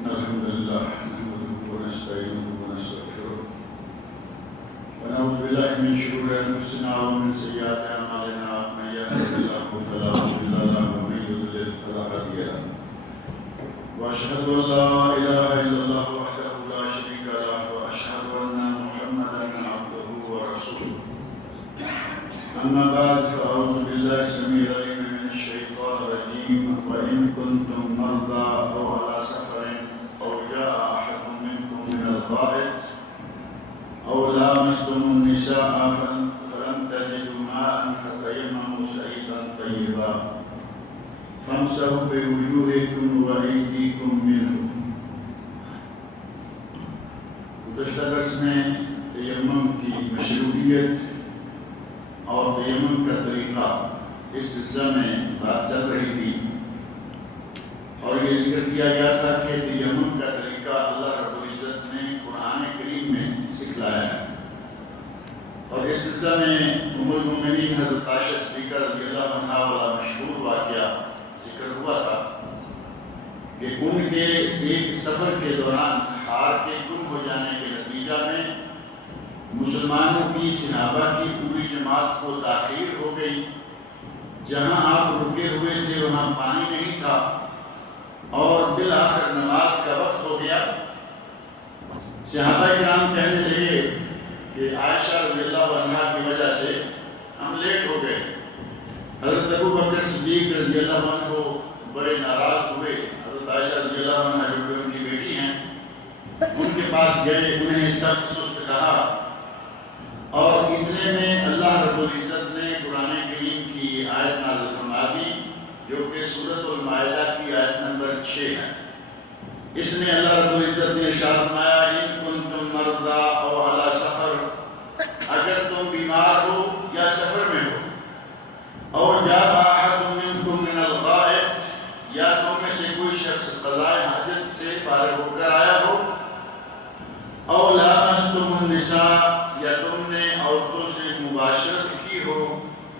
إن الحمد لله نحمده ونستعينه ونستغفره ونعوذ بالله من شرور أنفسنا ومن سيئات أعمالنا من يهده الله فلا مضل له ومن يضلل فلا هادي له وأشهد أن لا إله إلا الله وحده لا شريك له وأشهد أن محمدا عبده ورسوله أما بعد فأعوذ بالله السميع العليم من الشيطان الرجيم وإن كنتم مرضى أو على سفر أو جاء أحد منكم من الغائط أو لامستم النساء فلم تجدوا ماء فتيمموا سعيدا طيبا فامسحوا بوجوهكم وأيديكم منه. گزشتہ درس میں تیمم کی مشروعیت اور تیمم کا طریقہ اس سلسلہ میں بات چل رہی تھی اور یہ ذکر کیا گیا تھا کہ تیمم کا طریقہ اللہ رب العزت نے قرآن کریم میں سکھلایا ہے. اور اس سلسلہ میں ام المؤمنین حضرت عائشہ صدیقہ رضی اللہ عنہا والا مشہور واقعہ ذکر ہوا تھا کہ ان کے ایک سفر کے دوران ہار کے گم ہو جانے کے نتیجہ میں مسلمانوں کی صحابہ کی پوری جماعت کو تاخیر ہو گئی. جہاں آپ رکے ہوئے تھے وہاں پانی نہیں تھا اور بالآخر نماز کا وقت ہو گیا. صحابہ کرام کہنے لگے کہ عائشہ رضی اللہ عنہا کی وجہ سے ہم لیٹ ہو گئے. حضرت ابو بکر صدیق رضی اللہ عنہ بڑے ناراض ہوئے. حضرت عائشہ رضی اللہ عنہ جو کہ ان کی بیٹی ہیں ان کے پاس گئے, انہیں سخت سست کہا اور اتنے میں اللہ رب العزت نے قرآن کریم کی آیت نازل فرما دی جو کہ سورۃ المائدہ کی آیت نمبر 6 ہے. اس میں اللہ رب العزت نے ارشاد فرمایا ان کنتم مرضی او علی سفر, اگر تم بیمار ہو یا سفر میں ہو, او جاء احد منکم من الغائط, یا تم میں سے کوئی شخص قضائے حاجت سے فارغ ہو کر آیا ہو, او لامستم النساء, یا تم نے عورتوں سے مباشرت کی ہو,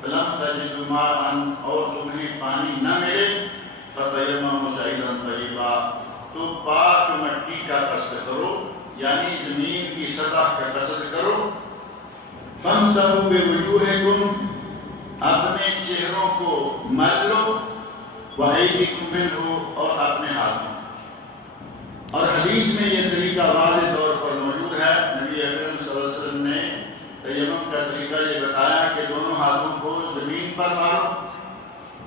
فلم تجدوا ماء, اور تمہیں پانی نہ ملے, فتیمموا صعیدا طیبا, تو پاک مٹی کا قصد کرو, یعنی زمین کی سطح کا قصد کرو. فامسحوا بوجوہکم, اپنے چہروں کو مل لو, وایدیکم منہ, اور اپنے ہاتھوں. اور حدیث میں یہ طریقہ واضح طور پر موجود ہے. نبی اکرم صلی اللہ علیہ وسلم نے تیمم کا طریقہ یہ بتایا کہ دونوں ہاتھوں کو زمین پر مارو.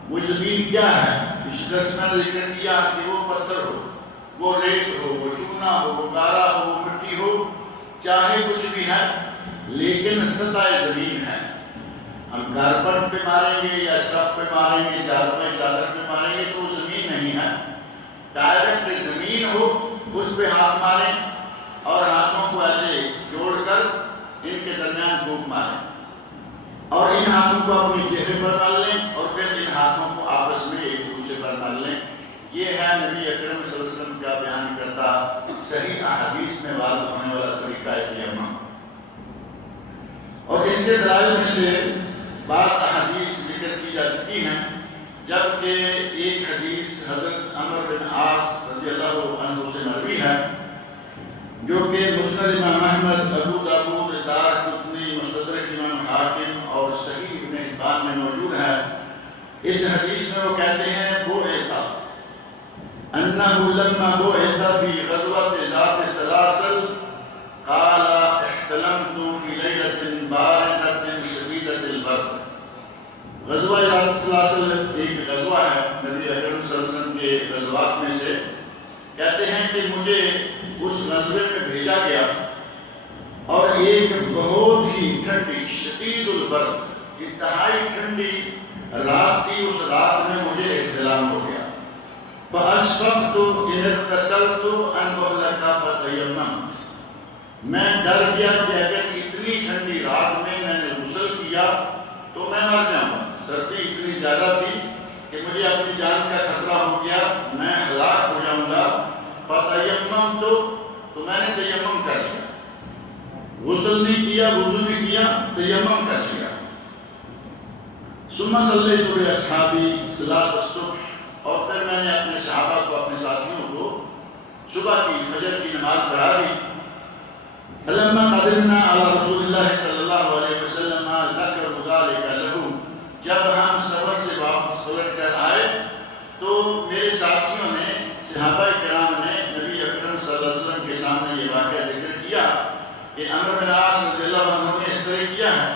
وہ زمین کیا ہے؟ اس درس میں ذکر کیا کہ وہ پتھر ہو, وہ ریت ہو, وہ چونا ہو, وہ گارا ہو, وہ مٹی ہو, چاہے کچھ بھی ہے, لیکن سطح زمین ہے. ہم کارپٹ پہ ماریں گے یا سرف پہ ماریں گے, چادر پہ ماریں گے تو وہ زمین نہیں ہے. ڈائریکٹ زمین ہو اس پہ ہاتھ ماریں اور ہاتھوں کو ایسے جوڑ کر ان کے درمیان پھونک ماریں اور ان ہاتھوں کو اپنے چہرے پر مل لیں اور پھر ان ہاتھوں کو آپس میں ایک دوسرے پر مل لیں. یہ ہے نبی اکرم صلی اللہ علیہ وسلم کا بیان کرتا صحیح احادیث میں واضح ہونے والا طریقہ تیمم. اور اس کے دلائل میں سے بعض احادیث ذکر کی جا چکی ہیں, جبکہ ایک حدیث حضرت عمرو بن عاص رضی اللہ عنہ سے مروی ہے جو کہ مسند امام احمد, ابو داؤد, دارقطنی, مستدرک امام حاکم اور صحیح ابن حبان میں موجود ہے. اس حدیث میں وہ کہتے ہیں بعث انہ لما بعث فی غزوۃ ذات السلاسل قال احتلمت فی لیلۃ باردۃ شدیدۃ البرد. غزوہ ذات السلاسل ایک غزوہ ہے نبی اکرم صلی اللہ علیہ وسلم کے غزوات میں سے. کہتے ہیں کہ مجھے اس غزوے میں بھیجا گیا اور ایک بہت ہی ٹھنڈی شدید البرد, انتہائی ٹھنڈی رات تھی. اس رات میں مجھے احتلام ہو گیا. فاشفقت ان اغتسلت ان اهلك فتيممت, میں ڈر گیا کہ اگر اتنی ٹھنڈی رات میں نے غسل کیا تو میں مر جاؤں گا. سردی اتنی زیادہ تھی کہ مجھے اپنی جان کا خطرہ ہو گیا, میں ہلاک ہو جاؤں گا. فتیممت, تو میں نے تیمم کر لیا, غسل نہیں کیا, وضو نہیں کیا, تیمم کر لیا. ثم صلیت باصحابی صلاۃ الصبح, اور پھر میں نے اپنے صحابہ کو, اپنے ساتھیوں کو صبح کی فجر کی نماز پڑھا دی. فلما قدمنا على رسول اللہ صلی اللہ علیہ وسلم ذکر ذلك له، جب ہم سفر سے واپس پلٹ کر آئے تو میرے ساتھیوں نے، صحابہ کرام نے نبی اکرم صلی اللہ علیہ وسلم کے سامنے یہ واقعہ ذکر کیا کہ عمرو بن عاص رضی اللہ عنہ نے اس طرح کیا ہے.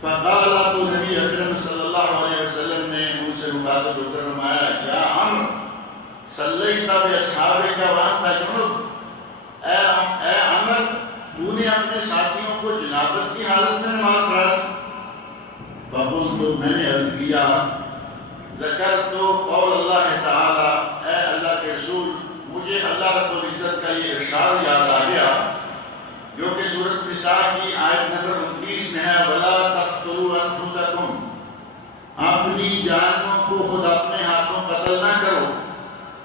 فقال، تو نبی اکرم صلی اللہ علیہ وسلم نے ان سے مخاطب ہو کر فرمایا، یا عمرو صلیت باصحابک وانت جنب، اے عمر تو نے اپنے ساتھیوں کو جنابت کی حالت میں نماز پڑھائی. فقلت، تو میں نے عرض کیا، ذکرت قول اللہ تعالی، اے اللہ کے رسول مجھے اللہ رب العزت کا یہ ارشاد یاد آ گیا جو کہ سورۃ نساء کی آیت نمبر 29 میں ہے، وَلَا تَقْتُلُوا أَنفُسَكُمْ، اپنی جانوں کو خود اپنے ہاتھوں قتل نہ کرو،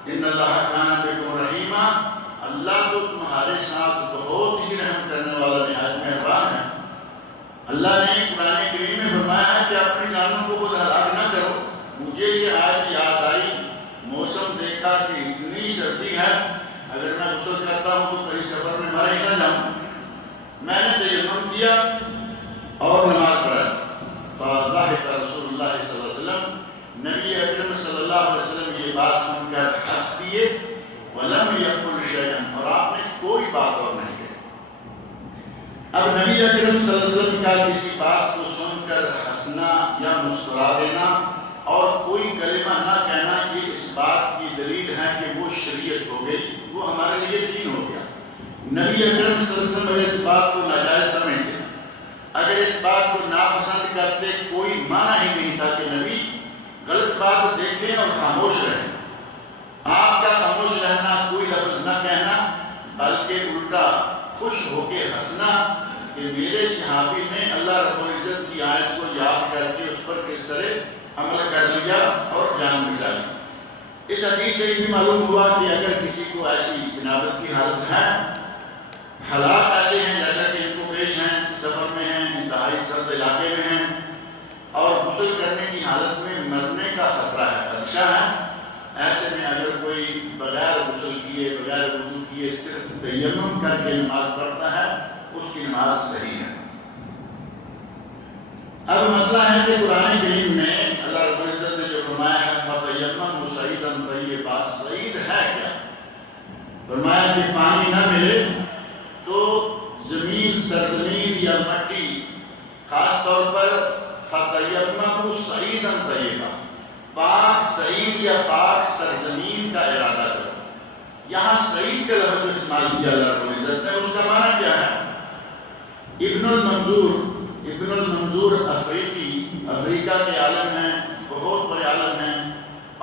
ان اللہ کان بکم رحیما، اللہ تو تمہارے ساتھ بہت ہی رحم کرنے والا نہایت مہربان ہے. اللہ نے قرآن کریم میں فرمایا ہے کہ اپنی جانوں کو خود ہلاک نہ کرو. مجھے یہ آیت یاد آئی، موسم دیکھا کہ اتنی سردی ہے، اگر میں غسل کرتا ہوں تو کہیں سفر میں مر ہی نہ جاؤں. میں نے تیمم کیا اور نماز پڑھائی. فضحک رسول اللہ صلی اللہ علیہ وسلم، نبی اکرم صلی اللہ علیہ وسلم یہ بات سن کر ہنس دیے. ولم یقل شیئا، اور آپ نے کوئی بات اور نہیں کہی. اب نبی اکرم صلی اللہ علیہ وسلم کا کسی بات کو سن کر ہنسنا یا مسکرا دینا اور کوئی کلمہ نہ کہنا، یہ اس بات کی دلیل ہے کہ وہ شریعت ہو گئی، وہ ہمارے لیے دین ہو گیا. نبی اکرم صلی اللہ علیہ وسلم اس بات کو ناجائز سمجھتے، اگر اس بات کو ناپسند کرتے کوئی معنی ہی نہیں تھا کہ نبی غلط بات دیکھیں اور خاموش رہیں. آپ کا خاموش رہنا، کوئی لفظ نہ کہنا، بلکہ الٹا خوش ہو کے ہنسنا کہ میرے صحابی نے اللہ رب العزت کی آیت کو یاد کر کے اس پر کس طرح عمل کر لیا اور جان بچا لی. اس حدیث سے یہ معلوم ہوا کہ اگر کسی کو ایسی جنابت کی حالت ہے، حالات ایسے ہیں جیسا کہ ان کو پیش ہیں، سفر میں ہیں، انتہائی سرد علاقے میں ہیں اور غسل کرنے کی حالت میں مرنے کا خطرہ ہے، خدشہ ہے، ایسے میں اگر کوئی بغیر غسل کیے، بغیر وضو کیے صرف تیمم کر کے نماز پڑھتا ہے، اس کی نماز صحیح ہے. اب مسئلہ ہے کہ قرآن کریم میں اللہ رب العزت نے جو فرمایا ہے فَتَيَمَّمُوا صَعِيدًا طَيِّبًا، صعید ہے کیا؟ فرمایا کہ پانی نہ ملے تو زمین، سرزمین یا مٹی، خاص طور پر فَتَيَمَّمُوا صَعِيدًا طَيِّبًا، پاک صعید یا پاک سرزمین کا ارادہ کرو. یہاں صعید کا لفظ استعمال کیا اللہ رب العزت نے، اس کا معنی کیا ہے؟ ابن المنظور افریقہ کے عالم ہیں، بہت بڑے عالم ہیں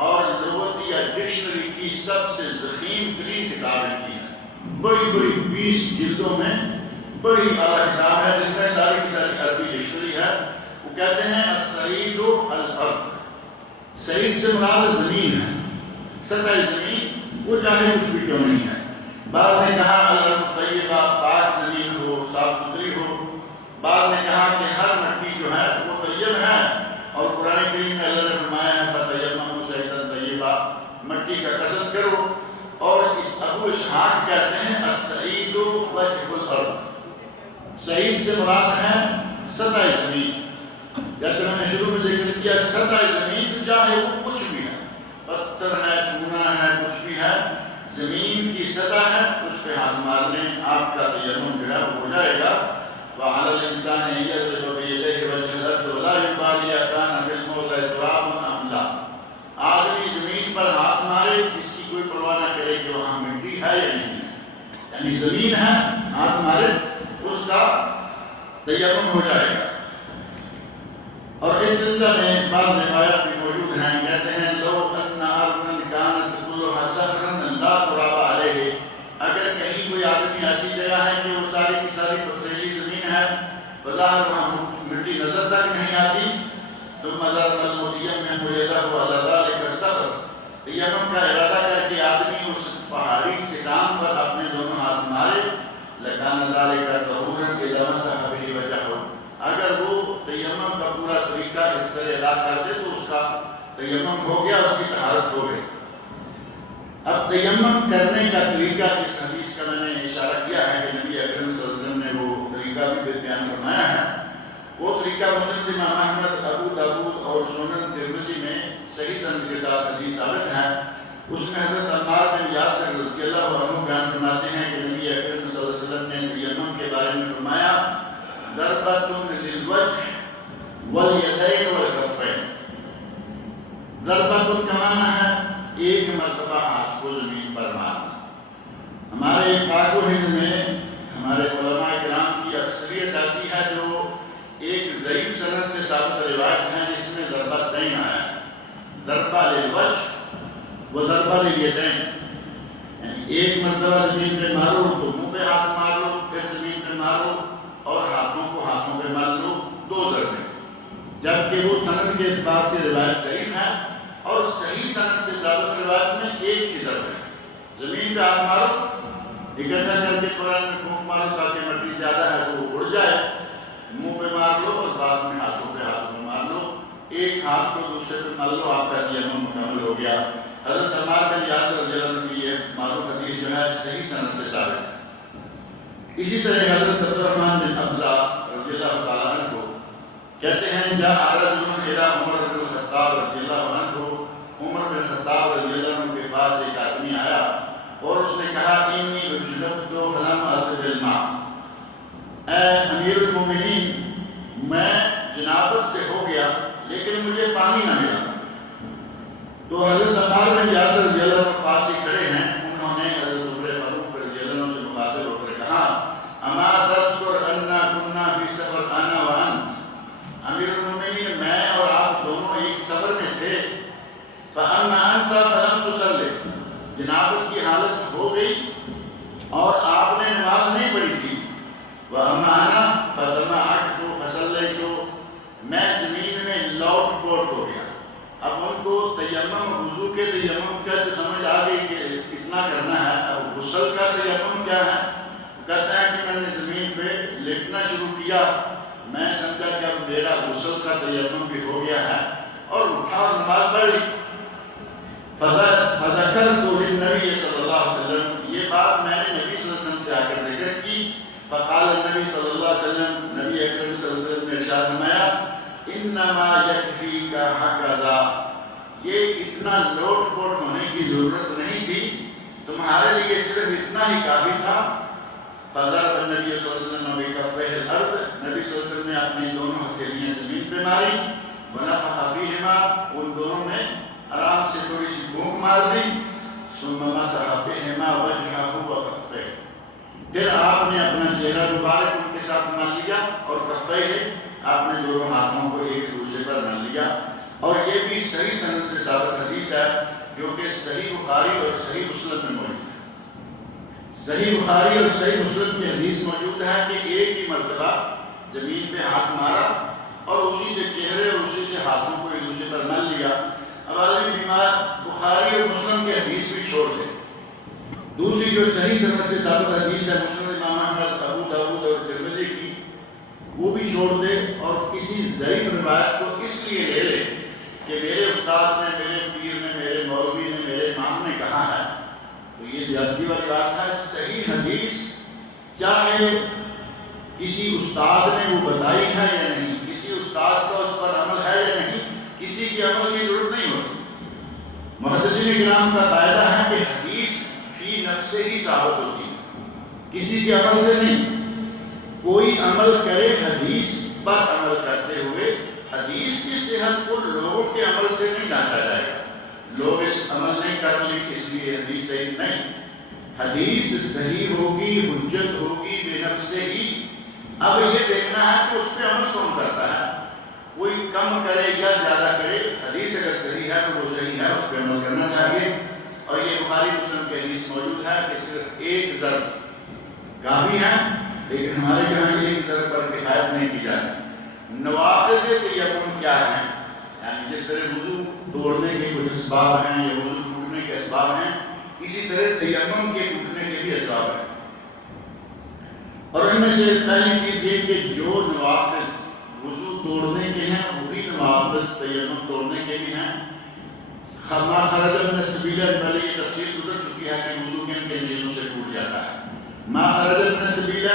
اور لغت یا ڈکشنری کی سب سے ضخیم ترین کتابیں کی ہیں، بڑی بڑی 20 جلدوں میں بڑی اعلیٰ کتاب ہے جس میں ساری کی ساری عربی ڈکشنری ہے. وہ کہتے ہیں الصعید الارض، صعید سے مراد زمین ہے، سطح زمین، وہ چاہے کچھ بھی کیوں نہیں ہے. بعد نے کہا الارض طیبہ، پاک زمین ہو، صاف ستھری ہو. بعد نے کہا کہ ہر مٹی جو ہے وہ طیب ہے، اور قرآن کریم میں اللہ نے فرمایا ہے فَتَيَمَّمُوا صَعِيدًا طَيِّبًا، مٹی کا قصد کرو. اور اس ابو اسحاق کہتے ہیں الصعید وجہ الارض، صعید سے مراد ہے سطح زمین. جیسے میں نے شروع میں ذکر کیا، سطح زمین چاہے وہ کچھ بھی ہے، پتھر ہے، چونا ہے، کچھ بھی ہے، زمین کی سطح ہے، اس پہ ہاتھ مار لیں، آپ کا تیمم جو ہے وہ ہو جائے گا. وَعَلَى الْإِنسَانِ أَن يَضْرِبَ بِيَدَيْهِ وَجْهَ الْأَرْضِ وَلَا يُبَالِي أَكَانَ فِي الْمَوْضِعِ تُرَابٌ أَمْ لَا، آدمی زمین پر ہاتھ مارے، اس کی کوئی پرواہ نہ کرے کہ وہاں مٹی ہے یا نہیں ہے، یعنی زمین ہے، ہاتھ مارے، اس کا تیمم ہو جائے گا. اور اس سلسلہ میں بعض روایات بھی موجود ہیں، کہتے ہیں لو ان ارضا كانت كلها صخرا لا تراب عليه، اگر کہیں کوئی آدمی ایسی جگہ ہے کہ وہ ساری کی ساری پتھریلی زمین ہے، بظاہر وہاں مٹی نظر تک نہیں آتی، ثم ضرب المتيمم يده على ذلك الصخر، تیمم کا ارادہ کر کے آدمی اس پہاڑی چٹان پر اپنے دونوں ہاتھ مارے، لكان ذلك طهورا اذا مسح به وجهه، اگر وہ تیمم کا پورا طریقہ اس طرح ادا کر دے تو اس کا تیمم ہو گیا، اس کی طہارت ہو گئی. اب تیمم کرنے کا طریقہ اس حدیث کا میں نے اشارہ کیا ہے کہ نبی اکرم صلی اللہ علیہ وسلم نے وہ طریقہ بھی بیان فرمایا ہے. وہ طریقہ مسند امام احمد، ابو داؤد اور سنن ترمذی میں صحیح سند کے ساتھ حدیث ثابت ہے. اس میں حضرت عمار بن یاسر رضی اللہ عنہ بیان فرماتے ہیں کہ نبی اکرم صلی اللہ علیہ وسلم نے تیمم کے بارے میں فرمایا ضربۃ للوجہ والیدین والکفین. ضربۃ کا معنی ہے ایک مرتبہ ہاتھ کو زمین پر مارنا. ہمارے پاک و ہند میں ہمارے علماء کرام کی اکثریت ایسی ہے جو ایک ضعیف سند سے ثابت روایت ہے جس میں ضربتین آیا ہے، ضربہ للوجہ و ضربہ للیدین، یعنی ایک مرتبہ زمین پہ مارو تو منہ پہ ہاتھ مار لو، پھر زمین پہ مارو اور ہاتھوں کو ہاتھوں پہ مار لو، 2 ضربے. جبکہ وہ سند کے اعتبار سے روایت ضعیف ہے اور صحیح سند سے ثابت روایت میں ایک ہی ضربہ ہے. زمین پہ ہاتھ مارو، اکٹھا کر کے قرآن میں پھونک مارو تاکہ مٹی زیادہ ہے تو وہ اڑ جائے، منہ پہ مار لو اور بعد میں ہاتھوں پہ مار لو. ایک ہاتھ کو دوسرے پہ مار لو، آپ کا تیمم مکمل ہو گیا. حضرت عمار بن یاسر رضی اللہ عنہ کی یہ معروف حدیث جو ہے صحیح سند سے ثابت ہے. اسی طرح حضرت عبدالرحمن بن ابزہ رضی اللہ تعالیٰ عنہ کو کہتے ہیں جاء رجل الی عمر بن الخطاب رضی اللہ عنہ، عمر بن خطاب رضی اللہ عنہ کے پاس ایک آدمی آیا اور اس نے کہا انی اجنبت فلم اصب الماء، اے امیر المومنین میں جنابت سے ہو گیا لیکن مجھے پانی نہ ملا. تو حضرت عمار بن یاسر رضی اللہ عنہ پاس ہی کھڑے ہیں، انہوں نے حضرت عمر فاروق رضی اللہ عنہ سے مخاطب ہو کر کہا اما تذکر انا کنا فی سفر انا وانت، امیر المومنین میں اور آپ دونوں ایک سفر میں تھے، فاما انت فلم تصلی، جنابت کی حالت ہو گئی اور آپ نے نماز نہیں پڑھی تھی، واما انا فتمعت فصلیت، میں زمین میں لوٹ پوٹ ہو گیا. اب ان کو تیمم وضو کے تیمم کا تو سمجھ آ گئی کہ اتنا کرنا ہے. اب غسل کا تیمم کیا ہے؟ کہتا ہے کہ میں نے زمین پہ لیٹنا شروع کیا، میں سمجھا کہ اب میرا غسل کا تیمم بھی ہو گیا ہے اور اٹھا اور نماز پڑھ لی. فذکرت للنبی صلی اللہ علیہ وسلم، یہ بات میں نے نبی صلی اللہ علیہ وسلم سے آ کر ذکر کی. فقال النبی صلی اللہ علیہ وسلم، نبی اکرم صلی اللہ علیہ وسلم نے ارشاد فرمایا انما یکفیک ہکذا، یہ اتنا لوٹ پوٹ ہونے کی ضرورت نہیں تھی، تمہارے لیے صرف اتنا ہی کافی تھا. فضرب النبی صلی اللہ علیہ وسلم بکفیہ الارض، نبی صلی اللہ علیہ وسلم نے اپنی دونوں ہتھیلیاں زمین پہ ماری، ونفخ فیہما، ان دونوں میں آرام سے تھوڑی سی پھونک مار دی، ثم مسح بہما وجہہ وکفیہ، پھر آپ نے اپنا چہرہ مبارک ان کے ساتھ مل لیا اور کفیہ، آپ نے دونوں ہاتھوں کو ایک دوسرے پر مل لیا. اور یہ بھی صحیح سند سے ثابت حدیث ہے جو کہ صحیح بخاری اور صحیح مسلم میں موجود ہے. صحیح بخاری اور صحیح مسلم کی حدیث موجود ہے کہ ایک ہی مرتبہ زمین پہ ہاتھ مارا اور اسی سے چہرے اور اسی سے ہاتھوں کو ایک دوسرے پر مل لیا. اب آدمی بیمار بخاری اور مسلم کی حدیث بھی چھوڑ دے. دوسری جو صحیح سند سے ثابت حدیث ہے مسند امام احمد، ابو داؤد اور ترمذی کی، وہ بھی چھوڑ دے اور کسی ضعیف روایت کو اس لیے لے لے کہ میرے استاد نے، میرے پیر نے، میرے مولوی نے، میرے امام نے کہا ہے، تو یہ زیادتی والی بات ہے. صحیح حدیث چاہے کسی استاد نے وہ بتائی ہے یا نہیں، کسی استاد کا اس پر عمل ہے یا نہیں، کسی کی عمل کی ضرورت نہیں ہوتی. محدثین کرام کا قاعدہ ہے کہ حدیث فی نفس سے ہی ثابت ہوتی ہے، کسی کے عمل سے نہیں. کوئی عمل کرے حدیث پر عمل کرتے ہوئے، حدیث کی صحت کو لوگوں کے عمل سے نہیں جانچا جائے گا. لوگ اس عمل نہیں کر لی اس لیے حدیث صحیح نہیں. حدیث صحیح ہوگی، حجت ہوگی بے نفس سے ہی. اب یہ دیکھنا ہے کہ اس پہ عمل کون کرتا ہے، کوئی کم کرے یا زیادہ کرے. حدیث اگر صحیح ہے تو وہ صحیح ہے، اس پہ عمل کرنا چاہیے. اور یہ بخاری مسلم کی حدیث موجود ہے کہ صرف ایک ضرب کافی ہے، لیکن ہمارے یہاں ایک ضرب پر کفایت نہیں کی جاتی. نواقض تیمم کیا ہیں؟ یعنی جس طرح وضو توڑنے کے کچھ اسباب ہیں یا وضو ٹوٹنے کے اسباب ہیں، اسی طرح تیمم کے ٹوٹنے کے بھی اسباب ہیں. اور ان میں سے پہلی چیز یہ کہ جو نواقض وضو توڑنے کے ہیں وہی نواقض تیمم توڑنے کے بھی ہیں. خما خرج من السبیل، پہلے یہ تفصیل گزر چکی ہے کہ وضو کن کن چیزوں سے ٹوٹ جاتا ہے۔ ما خرج من السبیل،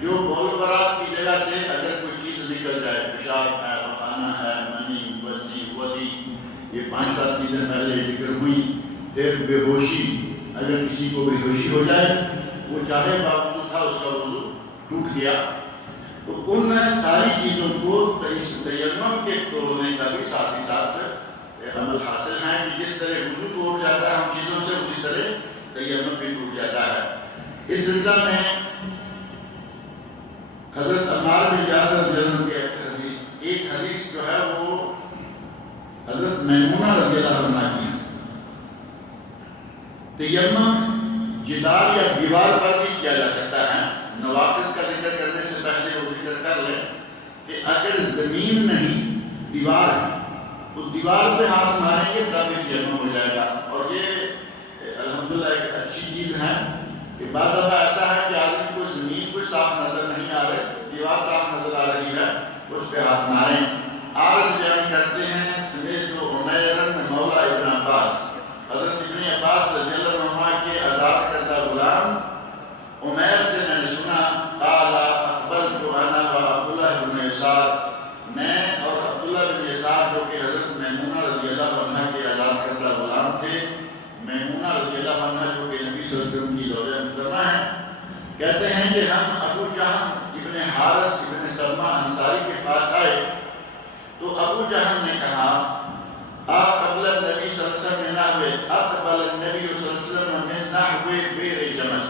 جو بول براز کی جگہ سے اگر کوئی چیز نکل جائے، پیشاب ہے، پخانہ ہے، منی، وضی، ودی، یہ 5-7 چیزیں پہلے ذکر ہوئی۔ پھر بے ہوشی، اگر کسی کو بے ہوشی ہو جائے، وہ چاہے باوضو تھا، اس کا وضو ٹوٹ گیا، تو ان ساری چیزوں کو تیمم کے توڑنے کا بھی ساتھ ہی ساتھ عمل حاصل ہے کہ جس طرح وضو ٹوٹ جاتا ہے ہم چیزوں سے، اسی طرح تیمم بھی ٹوٹ جاتا ہے۔ اس سلسلہ میں حضرت عمار بن یاسر رضی اللہ عنہ کی ایک حدیث جو ہے وہ حضرت میمونہ رضی اللہ عنہ کی ہے۔ تیمم جدار یا دیوار پر بھی کیا جا سکتا ہے۔ نواقض کا ذکر کرنے سے پہلے وہ ذکر کر لیں کہ اگر زمین نہیں دیوار ہے تو دیوار پہ ہاتھ ماریں گے تب بھی تیمم ہو جائے گا۔ اور یہ الحمدللہ ایک اچھی چیز ہے کہ بعض دفعہ ایسا ہے کہ آدمی کو زمین کوئی صاف نظر نہیں آ رہی، دیوار صاف نظر آ رہی ہے، اس پہ ہاتھ ماریں۔ عارض بیان کرتے ہیں سمیت عمیرن مولا ابن عباس، حضرت ابن عباس رضی اللہ عنہ کے آزاد کردہ غلام عمیر سے میں نے سنا، قال اقبلت انا و عبداللہ بن یسار، میں اور عبداللہ بن یسار جو کہ حضرت میمونہ رضی اللہ عنہ کے آزاد کردہ غلام تھے، میمونہ رضی اللہ عنہ جو کہ نبی صلی اللہ علیہ وسلم کی زوجہ محترمہ ہیں، کہتے ہیں کہ ہم ابو جہل ابن حارث ابن سلمہ انصاری کے پاس آئے تو ابو جہل نے کہا اقبل النبی صلی اللہ علیہ وسلم نحوے اقبل النبی صلی اللہ علیہ وسلم من نحوے بیر جمل،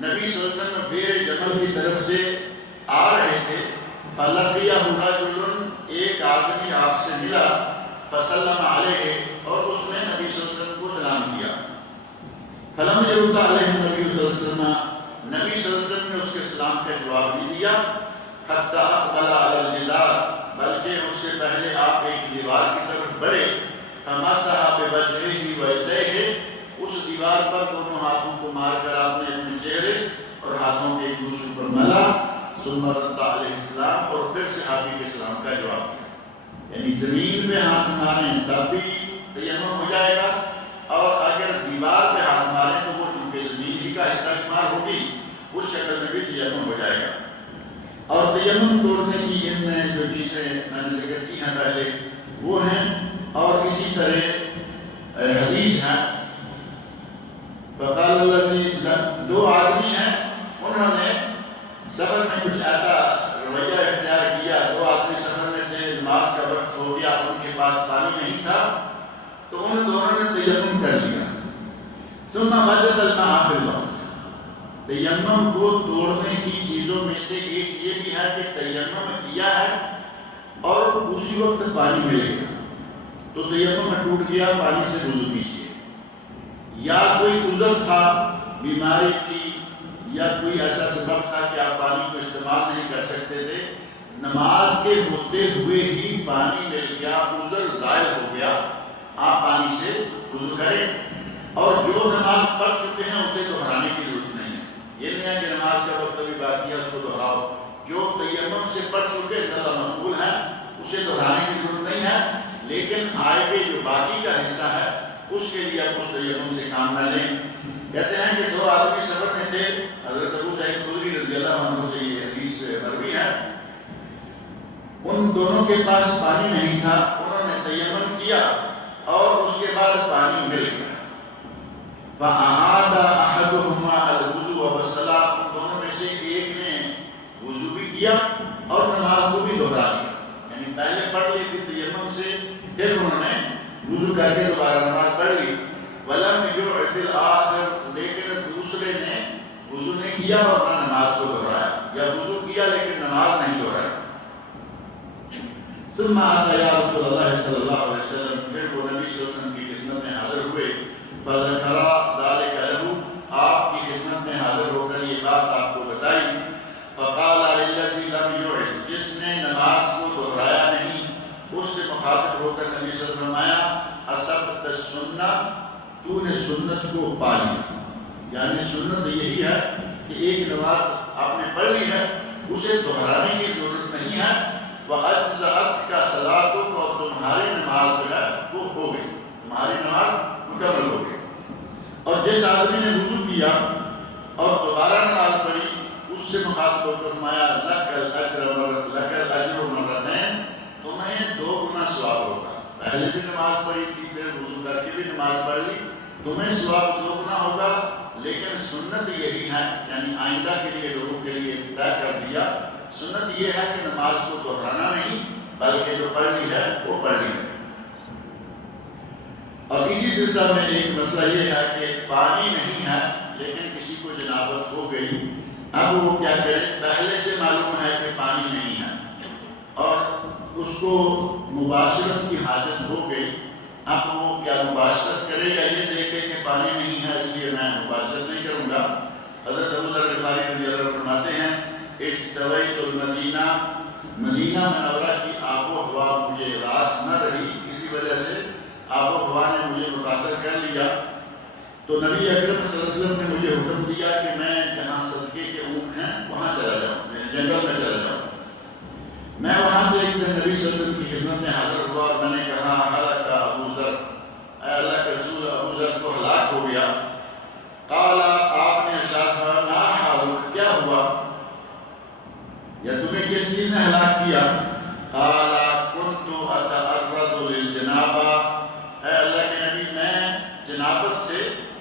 نبی صلی اللہ علیہ وسلم بیر جمل کی طرف سے آ رہے تھے، فلقیہ رجل، ایک آدمی آپ سے ملا، فسلم علیہ، اور اس نے نبی صلی اللہ علیہ وسلم کو سلام کیا، فلم يرد علیہ نبی صلی اللہ علیہ وسلم، نبی صلی اللہ علیہ وسلم نے اس کے سلام کا جواب نہیں دیا، حتی اقبل علی الجدار، بلکہ اس سے پہلے آپ ایک دیوار کی طرف بڑھے، فمسح بوجہہ ویدیہ، اس دیوار پر دونوں ہاتھوں کو مار کر آپ نے اپنے چہرے اور ہاتھوں کے ایک دوسرے پر ملا، ثم رد علیہ السلام، اور پھر صحابی کے سلام کا جواب دیا۔ یعنی زمین پہ ہاتھ ماریں تب بھی تیمم ہو جائے گا، اور اگر دیوار پہ ہاتھ ماریں تو وہ چونکہ زمین ہی کا حصہ شمار ہوگی، اس شکل میں بھی تیمم ہو جائے گا۔ اور تیمم توڑنے کی ان میں جو چیزیں میں نے ذکر کی ہیں پہلے وہ ہیں، اور اسی طرح حدیث ہے، فقال الذی، دو آدمی ہیں انہوں نے سفر میں کچھ ایسا رویہ اختیار کیا، دو آدمی سفر میں تھے، نماز کا وقت ہو گیا، ان کے پاس پانی نہیں تھا، تو ان دونوں نے تیمم کر لیا، ثم وجد الماء فی الوقت۔ تیمم کو توڑنے کی چیزوں میں سے ایک یہ بھی ہے کہ تیمم کیا ہے اور اسی وقت پانی مل گیا، تو تیمم ٹوٹ گیا، پانی سے وضو کیجیے۔ یا کوئی عذر تھا، بیماری تھی، یا کوئی ایسا سبب تھا کہ آپ پانی کو استعمال نہیں کر سکتے تھے، نماز کے ہوتے ہوئے ہی پانی مل گیا، عذر زائل ہو گیا، آپ پانی سے وضو کریں، اور جو نماز پڑھ چکے ہیں اسے دہرانے کی ضرورت نہیں ہے۔ یہ نہیں ہے کہ نماز کا وقت ابھی باقی ہے اس کو دہراؤ، جو تیمم سے پڑھ چکے اللہ مقبول ہے اسے دہرانے کی ضرورت نہیں ہے، لیکن آگے جو باقی کا حصہ ہے اس کے لیے آپ اس تیمم سے کام نہ لیں۔ کہتے ہیں کہ دو آدمی سفر میں تھے، حضرت ابو سعید خدری رضی اللہ عنہ سے یہ حدیث مروی ہے، ان دونوں کے پاس پانی نہیں تھا، انہوں نے تیمم کیا اور اس کے بعد پانی مل گیا، فَأَعَادَ أَحَدُهُمَا الْوُضُوءَ وَالصَّلَاةَ، ان دونوں میں سے ایک نے وضو بھی کیا اور نماز کو بھی دہرا دیا، یعنی پہلے پڑھ لی تھی تیمم سے، پھر انہوں نے وضو کر کے دوبارہ نماز پڑھ لی، وَلَمْ يُعْدِ الْآخِرُ، لیکن دوسرے نے وضو نہیں کیا اور نہ نماز کو دہرایا، یا وضو کیا لیکن نماز نہیں دہرایا۔ ثم آتا یا رسول اللہ صلی اللہ علیہ وسلم، پھر وہ نبی صلی اللہ علیہ وسلم کی خدمت میں حاضر ہوئے، فَذَكَرَ ذَلِكَ لَهُ، آپ کی خدمت میں حاضر ہو کر یہ بات آپ کو بتائی، فَقَالَ لِلَّذِي لَمْ يُعِدْ، جس نے نماز کو دہرایا نہیں، اس سے مخاطب ہو کر نبی صلی اللہ علیہ وسلم فرمایا، اصبت السنہ، تو نے سنت کو پا لیا، یعنی سنت یہی ہے کہ ایک نماز آپ نے پڑھ لی ہے، اسے دہرانے کی ضرورت نہیں ہے، وَأَجْزَأَتْكَ صَلَاتُكَ، اور تمہاری نماز جو ہے وہ ہو گئی، تمہاری نماز مکمل ہو گئی۔ اور جس آدمی نے وضو کیا اور دوبارہ نماز پڑھی اس سے مخاطب ہو کر فرمایا لک الاجر مرتین، تمہیں 2 گنا ثواب ہوگا۔ پہلے بھی نماز پڑھی تھی، پھر وضو کر کے بھی نماز پڑھ لی، تمہیں ثواب 2 گنا ہوگا۔ لیکن سنت یہی ہے، یعنی آئندہ کے لیے لوگوں کے لیے طے کر دیا، سنت یہ ہے کہ نماز کو دہرانا نہیں، بلکہ جو پڑھ لی ہے وہ پڑھ لی ہے۔ اور اسی سلسلہ میں ایک مسئلہ یہ ہے کہ پانی نہیں ہے لیکن کسی کو جنابت ہو گئی، اب وہ کیا کرے؟ پہلے سے معلوم ہے کہ پانی نہیں ہے اور اس کو مباشرت کی حاجت ہو گئی، اب وہ کیا مباشرت کرے گا؟ یہ دیکھے کہ پانی نہیں ہے اس لیے میں مباشرت نہیں کروں گا۔ حضرت ابو ذر غفاری رضی اللہ عنہ فرماتے ہیں اجتویت المدینہ، مدینہ منورہ کی آب و ہوا مجھے راس نہ رہی، کسی وجہ سے آب و ہوا نے مجھے متاثر کر لیا، تو نبی اکرم صلی اللہ علیہ وسلم نے مجھے حکم دیا کہ میں جہاں صدقے کے اونٹ ہیں وہاں چلا جاؤں، یعنی جنگل میں چلا جاؤں۔ میں وہاں سے ایک دن نبی صلی اللہ علیہ وسلم کی خدمت میں حاضر ہوا اور میں نے کہا ہلاک ابو ذر، اے اللہ کے رسول ابو ذر کو ہلاک ہو گیا۔ قال، آپ نے ارشاد فرمایا نا حالک، کیا ہوا یا تمہیں کس چیز نے ہلاک کیا؟ قال كنت اتعرض للجنابہ، اے اللہ کے نبی میں جنابت سے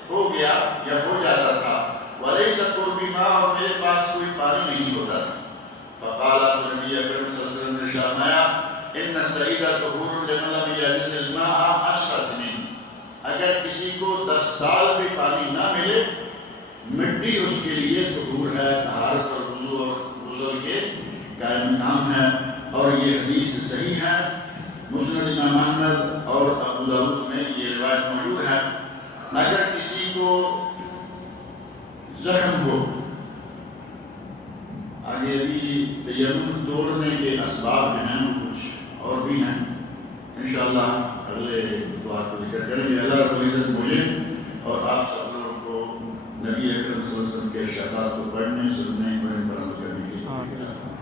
ہو گیا یا ہو جاتا تھا، ولیس قربی ماء، اور میرے پاس کوئی پانی نہیں ہوتا تھا۔ فقال، تو نبی اکرم صلی اللہ علیہ وسلم نے ارشاد فرمایا ان الصعید طہور لمن لم یجد الماء 10 سنین، اگر کسی کو 10 سال بھی پانی نہ ملے، مٹی اس کے لیے طہور ہے، طہارت اور وضو اور غسل کے قائم مقام ہے۔ اور یہ حدیث صحیح ہے، مسند امام احمد اور ابو داؤد میں یہ روایت موجود ہے۔ اگر کسی کو زخم ہو، آگے بھی تیمم توڑنے کے اسباب جو ہیں وہ کچھ اور بھی ہیں، انشاءاللہ اگلے اتوار کو ذکر کریں گے۔ اللہ رب العزت مجھے اور آپ سب لوگوں کو نبی اکرم صلی اللہ علیہ وسلم کے ارشادات کو پڑھنے، سننے اور ان پر عمل کرنے کی توفیق عطا فرمائے۔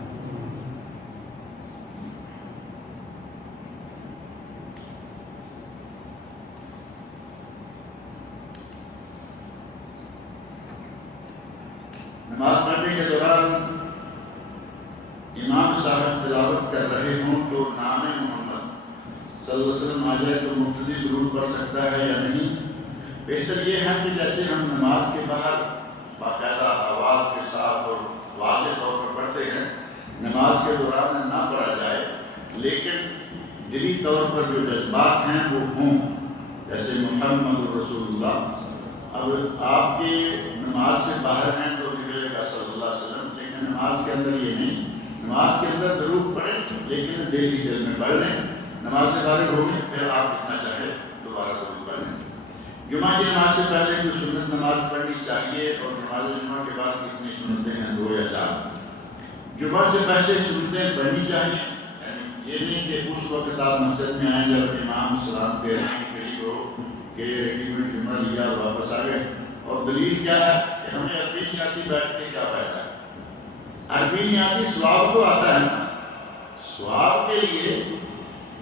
نماز پڑھنے کے دوران امام صاحب تلاوت کر رہے ہوں تو نام محمد صلی اللہ علیہ وسلم آ جائے تو مقتدی ضرور پڑھ سکتا ہے یا نہیں؟ بہتر یہ ہے کہ جیسے ہم نماز کے باہر باقاعدہ آواز کے ساتھ اور واضح طور پر پڑھتے ہیں، نماز کے دوران نہ پڑھا جائے، لیکن دلی طور پر جو جذبات ہیں وہ ہوں، جیسے محمد رسول اللہ۔ اب آپ کے نماز سے باہر ہیں تو نکلے گا صلی اللہ علیہ وسلم، لیکن نماز کے اندر یہ نہیں، نماز کے اندر ضرور پڑھیں لیکن دل ہی دل میں پڑھ لیں، نماز سے فارغ ہو گئے پھر آپ جتنا چاہے دوبارہ ضرور پڑھ لیں۔ جمعہ کی نماز سے پہلے جو سنت نماز پڑھنی چاہیے اور نماز جمعہ کے بعد کتنی سنتیں ہیں؟ 2 یا 4۔ جمعہ سے پہلے سنتیں پڑھنی چاہیے، یعنی یہ نہیں کہ اس وقت آپ مسجد میں آئیں جب امام سلام دے رہے ہیں قریب ہو کہ ریڈی میں جمعہ لیا اور واپس آ گئے۔ اور دلیل کیا ہے کہ ہمیں عربی نہیں آتی، بیٹھ کے کیا فائدہ ہے؟ عربی نہیں آتی، ثواب تو آتا ہے نا۔ ثواب کے لیے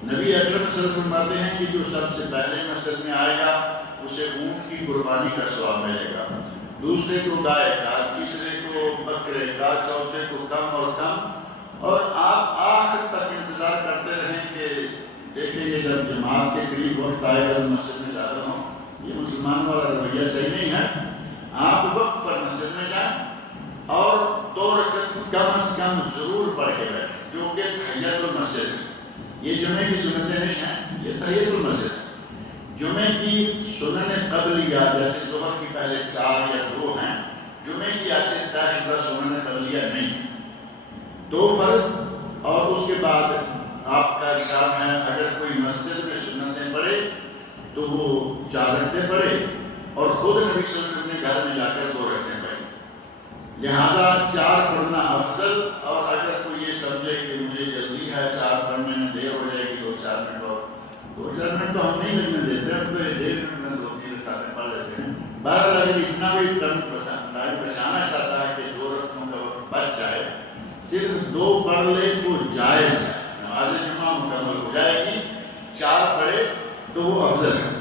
نبی اکرم صلی اللہ علیہ وسلم فرماتے ہیں کہ جو سب سے پہلے مسجد میں آئے گا اسے اونٹ کی قربانی کا ثواب ملے گا، دوسرے کو گائے کا، تیسرے کو بکرے کا، چوتھے کو کم اور کم، اور آپ آخر تک انتظار کرتے رہیں کہ دیکھیں گے جب جماعت کے قریب وقت آئے گا مسجد میں جاتا ہوں۔ یہ مسلمان والا رویہ صحیح نہیں ہے۔ آپ وقت پر مسجد میں جائیں اور 2 رکعت کم از کم ضرور پڑھ کے بیٹھیں، جو کہ تحیۃ المسجد ہے۔ یہ جمعے کی سنتیں نہیں ہیں، یہ تحیۃ المسجد ہے۔ جمعے کی سنن قبلیہ جیسے ظہر کی پہلے 4 یا 2 ہیں، جمعے کی ایسے طے شدہ سنن قبلیہ نہیں ہے۔ 2 فرض اور اس کے بعد آپ کا ارشاد ہے اگر کوئی مسجد میں سنتیں پڑھے تو وہ 4 رکعتیں پڑھے، اور خود نبی صلی اللہ علیہ وسلم نے گھر میں جا کر 2 رکعتیں پڑھی، لہذا 4 پڑھنا افضل۔ اور اگر کوئی یہ سمجھے کہ مجھے جلدی ہے 4 پڑھنے میں دیر ہو جائے گی 2-4 منٹ اور 2-4 منٹ تو ہم نہیں لگنے دیتے ہیں، اس کو 1.5 منٹ میں 2-3 رکعتیں پڑھ لیتے ہیں۔ بہرحال اگر اتنا بھی ٹائم بچانا چاہتا ہے کہ 2 رکعتوں کا وقت بچ جائے، صرف 2 پڑھ لے تو جائز ہے، نماز جمعہ مکمل ہو جائے گی۔ 4 پڑھے تو وہ افضل ہے۔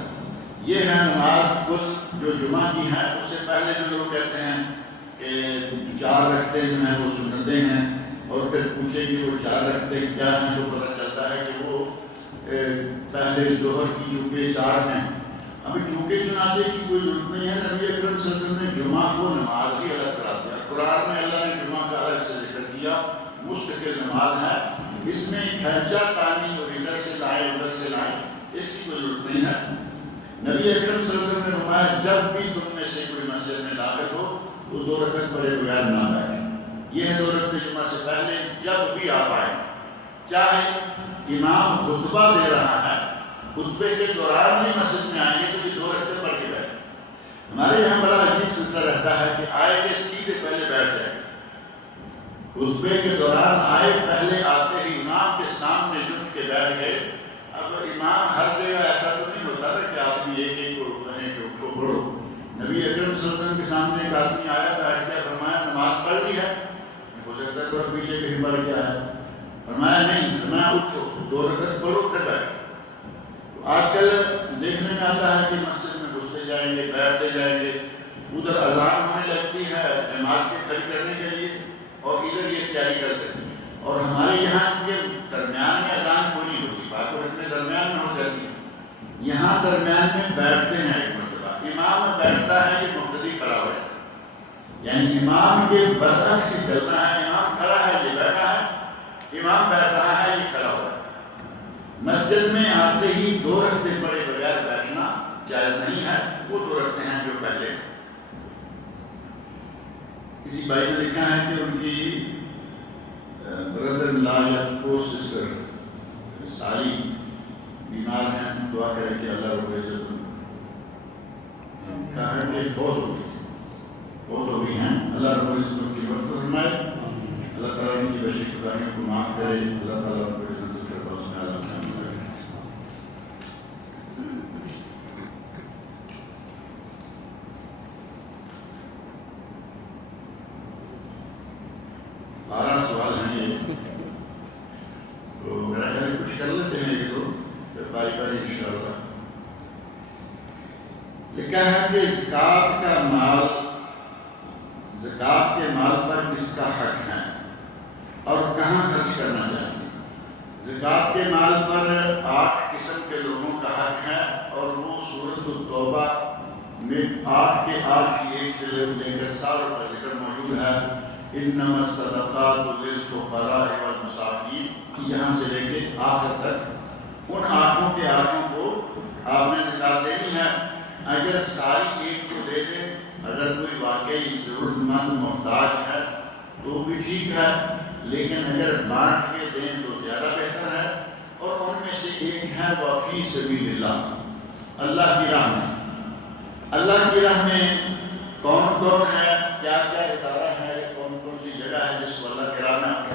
یہ ہے نماز کل جو جمعہ کی ہے. اس سے پہلے جو لوگ کہتے ہیں کہ 4 رکعتیں جو ہیں وہ سنتیں ہیں اور پھر پوچھیں کہ وہ 4 رکعتیں کیا ہیں تو پتہ چلتا ہے کہ وہ پہلے ظہر کی چونکہ 4 ہیں. ابھی چونکہ چنانچہ کی کوئی ضرورت نہیں ہے. نبی اکرم صلی اللہ علیہ وسلم نے جمعہ کو نماز ہی الگ کرا دیا. قرآن میں اللہ نے جمعہ کا الگ سے ذکر کیا، مستقل نماز ہے. اس میں کھرچا تانی اور ادھر سے لائیں ادھر سے لائیں اس کی کوئی ضرورت نہیں ہے. نبی اکرم صلی اللہ علیہ وسلم نے فرمایا جب بھی تم میں سے کوئی مسجد میں داخل ہو تو 2 رکعت پڑھے بغیر نہ بیٹھے. یہ ہے 2 رکعت جمعہ سے پہلے جب بھی آپ آئیں، چاہے امام خطبہ دے رہا ہے، خطبے کے دوران بھی مسجد میں آئیں گے تو یہ 2 رکعتیں پڑھ کے بیٹھیں. ہمارے یہاں بڑا عجیب سلسلہ رہتا ہے کہ آئے گے سیدھے پہلے بیٹھ جائیں. خطبے کے دوران آئے، پہلے آتے ہی امام کے سامنے جھک کے بیٹھ گئے. اب امام ہر جگہ ایسا تو نہیں ہوتا نا کہ آدمی ایک کو کہیں کہ اٹھو پڑھو. نبی اکرم صلی اللہ علیہ وسلم کے سامنے ایک آدمی آیا، بیٹھ گیا، فرمایا نماز پڑھ لی ہے؟ ہو سکتا ہے تھوڑا پیچھے کہیں پڑھ گیا ہے. فرمایا نہیں، فرمایا اٹھو 2 رکعت پڑھو پھر بیٹھو. آج کل دیکھنے میں آتا ہے کہ مسجد میں گھستے جائیں گے، بیٹھتے جائیں گے، ادھر اذان ہونے لگتی ہے جماعت کے کھڑی کرنے کے لیے اور ادھر یہ تیاری کرتے ہیں. اور ہمارے یہاں کے درمیان میں اذان کوئی نہیں ہوتی، بات تو اتنے درمیان میں ہو جاتی ہے. یہاں درمیان میں بیٹھتے ہیں ایک مرتبہ، امام بیٹھتا ہے کہ مقتدی کھڑا ہو جاتا ہے. یعنی امام کے برعکس ہی چلنا ہے. امام کھڑا ہے یہ بیٹھا ہے، امام بیٹھ رہا ہے یہ کھڑا ہو رہا ہے. مسجد میں آتے ہی 2 رکعتیں پڑھے بغیر بیٹھنا جائز نہیں ہے. وہ 2 رکعتیں ہیں جو پہلے. کسی بھائی نے لکھا ہے کہ ان کی بردر لا یا کو سسٹر ساری بیمار ہیں، دعا کریں کہ اللہ رب العزت کہا ہے کہ فوت ہو گئی ہیں. اللہ رب العزت ان کی مغفرت فرمائے، اللہ تعالیٰ ان کی بشری خدایوں کو معاف کرے، اللہ تعالیٰ رب العزت الفردوس میں اعلیٰ سے ملائے. سوال ہیں یہ تو میرا خیال ہے کچھ کر لیتے ہیں یہ تو پھر باری باری انشاءاللہ. لکھا ہے کہ زکوٰۃ کے مال پر کس کا حق ہے اور کہاں خرچ کرنا چاہیے. زکوٰۃ کے مال پر 8 قسم کے لوگوں کا حق ہے اور وہ سورۃ التوبہ میں 8 کے 8 کی 1 سے لے کر ساروں کا ذکر موجود ہے. انما الصدقات للفقراء والمساکین، یہاں سے لے کے آخر تک ان 8 کے 8 کو آپ نے زکوٰۃ دینی ہے. اگر ساری ایک کو دے دیں، اگر کوئی واقعی ضرورت مند محتاج ہے تو بھی ٹھیک ہے، لیکن اگر بانٹ کے دیں تو زیادہ بہتر ہے. اور ان میں سے ایک ہے وفی سبیل اللہ، اللہ کی راہ میں. اللہ کی راہ میں کون کون ہے، کیا کیا ادارہ ہے، کون کون سی جگہ ہے جس کو اللہ کی راہ میں آتا ہے.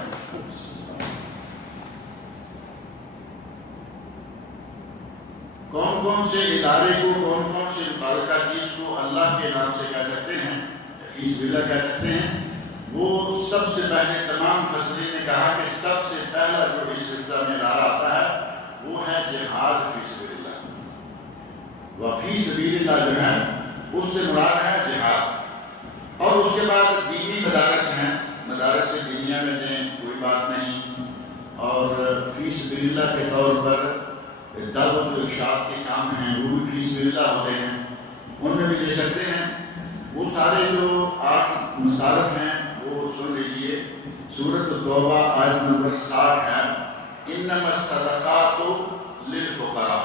کون کون سے ادارے کو، کون کون سے مبارکہ چیز کو اللہ کے نام سے کہہ سکتے ہیں، فی سبیل اللہ کہہ سکتے ہیں. وہ سب سے پہلے تمام مفسرین نے کہا کہ سب سے پہلا جو اس سلسلہ میں ادارہ آتا ہے وہ ہے جہاد فی سبیل اللہ. وفی سبیل اللہ جو ہے اس سے مراد ہے جہاد. اور اس کے بعد دینی مدارس ہیں، مدارس دینیا میں دیں کوئی بات نہیں. اور فی سبیل اللہ کے طور پر دعوت و ارشاد کے کام ہیں وہ بھی فی سبیل اللہ ہوتے ہیں، ان میں بھی دے سکتے ہیں. وہ سارے جو 8 مصارف ہیں وہ سن لیجئے. سورۃ التوبہ آیت نمبر 60 ہے، انما الصدقات للفقراء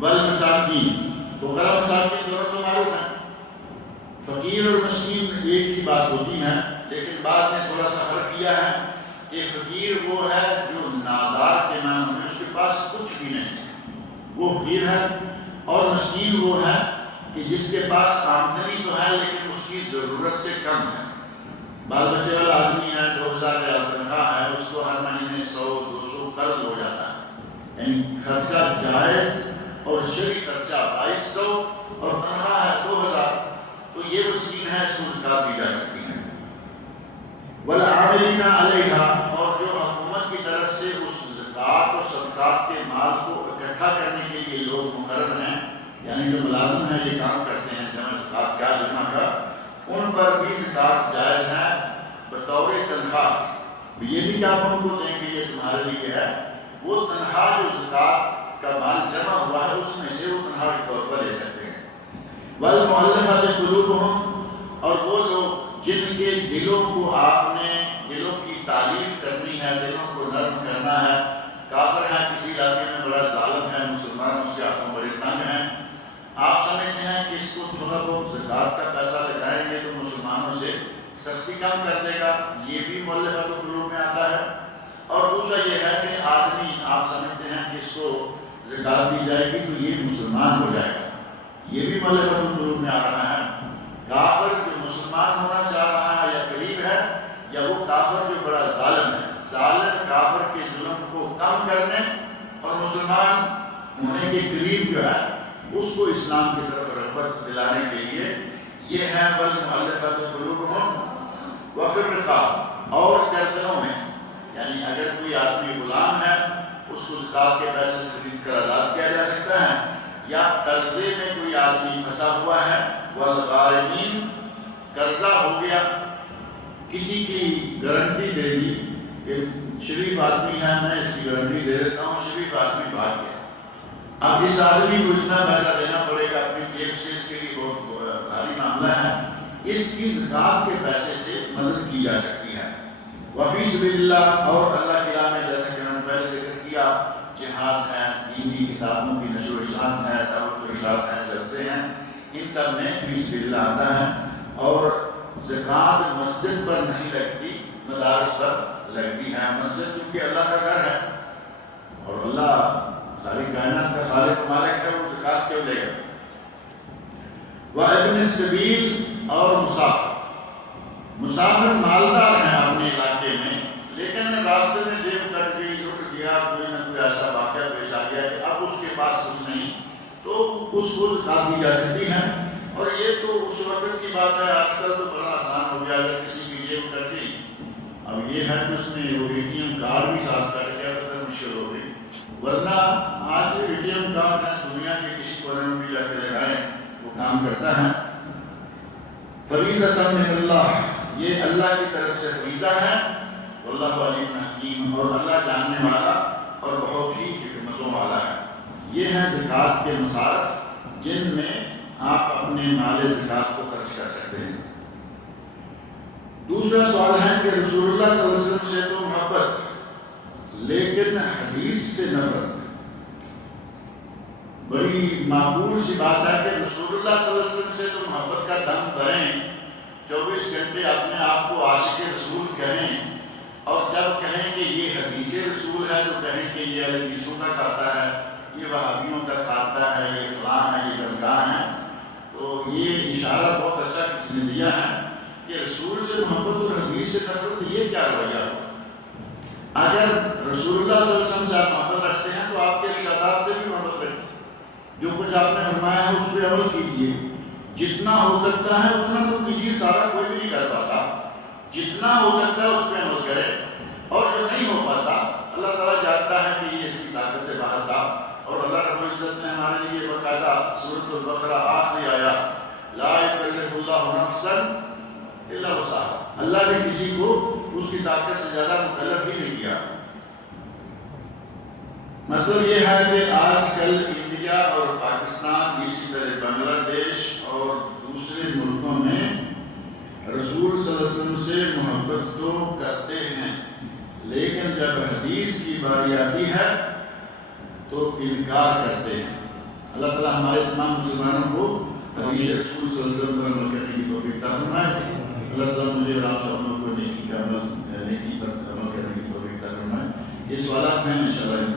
والمساکین. فقراء مساکین دونوں تو معروف ہیں. فقیر اور مسکین ایک ہی بات ہوتی ہے، لیکن بعد میں تھوڑا سا فرق کیا ہے کہ فقیر وہ ہے جو نادار کے معنی میں اس کے پاس کچھ بھی نہیں، وہ فقیر ہے. اور مسکین وہ ہے کہ جس کے پاس آمدنی تو ہے لیکن اس کی ضرورت سے کم ہے. بال بچے والا آدمی ہے، 2000 ریال تنخواہ ہے، اس کو ہر مہینے 100-200 قرض ہو جاتا ہے. یعنی خرچہ جائز اور شرعی خرچہ 2200 اور تنخواہ ہے 2000، تو یہ مسکین ہے، اس کو زکوٰۃ دی جا سکتی ہے. والعاملین علیہا، اور جو حکومت کی طرف سے اس زکوٰۃ اور صدقات کے مال کو اکٹھا کرنے کے لیے لوگ مقرر ہیں یعنی جو ملازم ہیں یہ کام کرتے ہیں جمع زکوٰۃ کا جمع کا، ان پر بھی زکوٰۃ جائز ہے بطور تنخواہ۔ یہ نہیں کہ آپ ان کو دیں کہ یہ تمہارے لیے ہے، وہ تنخواہ جو زکوٰۃ کا مال جمع ہوا ہے اس میں سے وہ تنخواہ کے طور پر لے سکتے ہیں۔ والمؤلفۃ قلوبہم، اور وہ لوگ جن کے دلوں کو آپ نے دلوں کی تعریف کرنی ہے، دلوں کو نرم کرنا ہے، کافر ہے کسی علاقے میں بڑا ظالم ہے، مسلمان اس کے ہاتھوں بڑے تنگ ہیں، آپ سمجھتے ہیں کہ اس کو تھوڑا بہت زکوٰۃ کا پیسہ لگائیں گے تو مسلمانوں سے سختی کم کر دے گا، یہ بھی مؤلفۃ قلوب میں آتا ہے۔ اور دوسرا یہ ہے کہ آدمی آپ سمجھتے ہیں کہ اس کو زکوٰۃ دی جائے گی تو یہ مسلمان ہو جائے گا، یہ بھی مؤلفۃ قلوب میں آ رہا ہے۔ کافر جو مسلمان ہونا چاہ رہا ہے یا قریب ہے، یا وہ کافر جو بڑا ظالم ہے، ظالم کافر کے ظلم کو کم کرنے اور مسلمان ہونے کے قریب جو ہے اس کو اسلام کی طرف رغبت دلانے کے لیے یہ ہے والمؤلفۃ قلوبہم وفی الرقاب، اور گردنوں میں، یعنی اگر کوئی آدمی غلام ہے اس کو زکوٰۃ کے پیسے سے خرید کر آزاد کیا جا سکتا ہے، یا قرضے میں کوئی آدمی پھنسا ہوا ہے، والغارمین، قرضہ ہو گیا، کسی کی گارنٹی دے دی کہ شریف آدمی ہے میں اس کی گارنٹی دے دیتا ہوں، شریف آدمی بھاگ گیا، اب اس آدمی کو اتنا پیسہ دینا پڑے گا اپنی جیب سے، اس کے لیے بہت بھاری معاملہ ہے، اس کی زکوٰۃ کے پیسے سے مدد کی جا سکتی ہے۔ وفی سبیل اللہ، اور اللہ کی راہ میں جیسا کہ ہم نے پہلے ذکر کیا، جہاد ہے، دینی کتابوں کی نشر و اشاعت ہے، دعوت و ارشاد ہے، جلسے ہیں، ان سب میں فی سبیل اللہ آتا ہے۔ اور زکوٰۃ مسجد پر نہیں لگتی، مدارس پر لگتی ہے، مسجد چونکہ اللہ کا گھر ہے اور اللہ ساری کائنات کا خالق و مالک ہے، وہ زکوٰۃ کیوں لے گا۔ وابن السبیل، اور مسافر مالدار ہیں اپنے علاقے میں، لیکن راستے میں جیب کٹ گئی، لٹ گیا، کوئی نہ کوئی ایسا واقعہ پیش آ گیا کہ اب اس کے پاس کچھ نہیں، تو اس کو زکوٰۃ دی جا سکتی ہے۔ اور یہ تو اس وقت کی بات ہے، آج کل تو بڑا آسان ہو گیا، اگر کسی کی جیب کٹ گئی، اب یہ ہے کہ اس میں وہ ATM کارڈ بھی ساتھ کٹ گیا تو مشکل ہو گئی، ورنہ آج ATM کارڈ ہے، دنیا کے کسی کونے میں بھی جا کے لگائیں وہ کام کرتا ہے۔ فریضۃ من اللہ، یہ اللہ کی طرف سے فریضہ ہے، واللہ علیم حکیم، اور اللہ جاننے والا اور بہت ہی حکمتوں والا ہے۔ یہ ہیں زکوٰۃ کے مصارف جن میں آپ اپنے مال زکوٰۃ کو خرچ کر سکتے ہیں۔ دوسرا سوال ہے کہ رسول اللہ صلی اللہ علیہ وسلم سے تو محبت لیکن حدیث سے نفرت، بڑی معقول سی بات ہے کہ رسول اللہ صلی اللہ علیہ وسلم سے تو محبت کا دم بھریں، 24 گھنٹے اپنے آپ کو عاشق رسول کہیں، اور جب کہیں کہ یہ حدیث رسول ہے تو کہیں کہ یہ حدیثوں کا کھاتا ہے، یہ وہابیوں کا کھاتا ہے، یہ فلاں ہے، یہ ڈمکان ہے، تو یہ اشارہ بہت اچھا کس نے دیا ہے کہ رسول سے محبت اور حدیث سے نفرت، یہ کیا رویہ ہو۔ اگر رسول اللہ صلی اللہ علیہ وسلم سے آپ محبت رکھتے ہیں تو آپ کے ارشادات سے بھی محبت رکھیں، جو کچھ آپ نے فرمایا ہے اس پہ عمل کیجئے، جتنا ہو سکتا ہے اتنا تو کیجئے، سارا کوئی بھی نہیں کر پاتا، جتنا ہو سکتا ہے اس پہ عمل کرے، اور جو نہیں ہو پاتا اللہ تعالیٰ جانتا ہے کہ یہ اس کی طاقت سے باہر تھا، اور اللہ رب العزت نے ہمارے لیے باقاعدہ سورۃ البقرہ آخری آیات لا یکلف اللہ نفسا الا وسعها، اللہ نے کسی کو اس کی طاقت سے زیادہ مکلف ہی نہیں کیا۔ مطلب یہ ہے کہ آج کل انڈیا اور پاکستان، اسی طرح بنگلہ دیش اور دوسرے ملکوں میں رسول صلی اللہ علیہ وسلم سے محبت تو کرتے ہیں، لیکن جب حدیث کی باری آتی ہے تو انکار کرتے ہیں۔ اللہ تعالیٰ ہمارے تمام مسلمانوں کو حدیث رسول صلی اللہ علیہ وسلم پر عمل کرنے کی توفیق عطا فرمائے۔ اللہ تعالیٰ مجھے اور آپ سب لوگوں کو نیکی پر عمل کرنے کی توفیق عطا فرمائے۔ یہ سوالات ہیں انشاءاللہ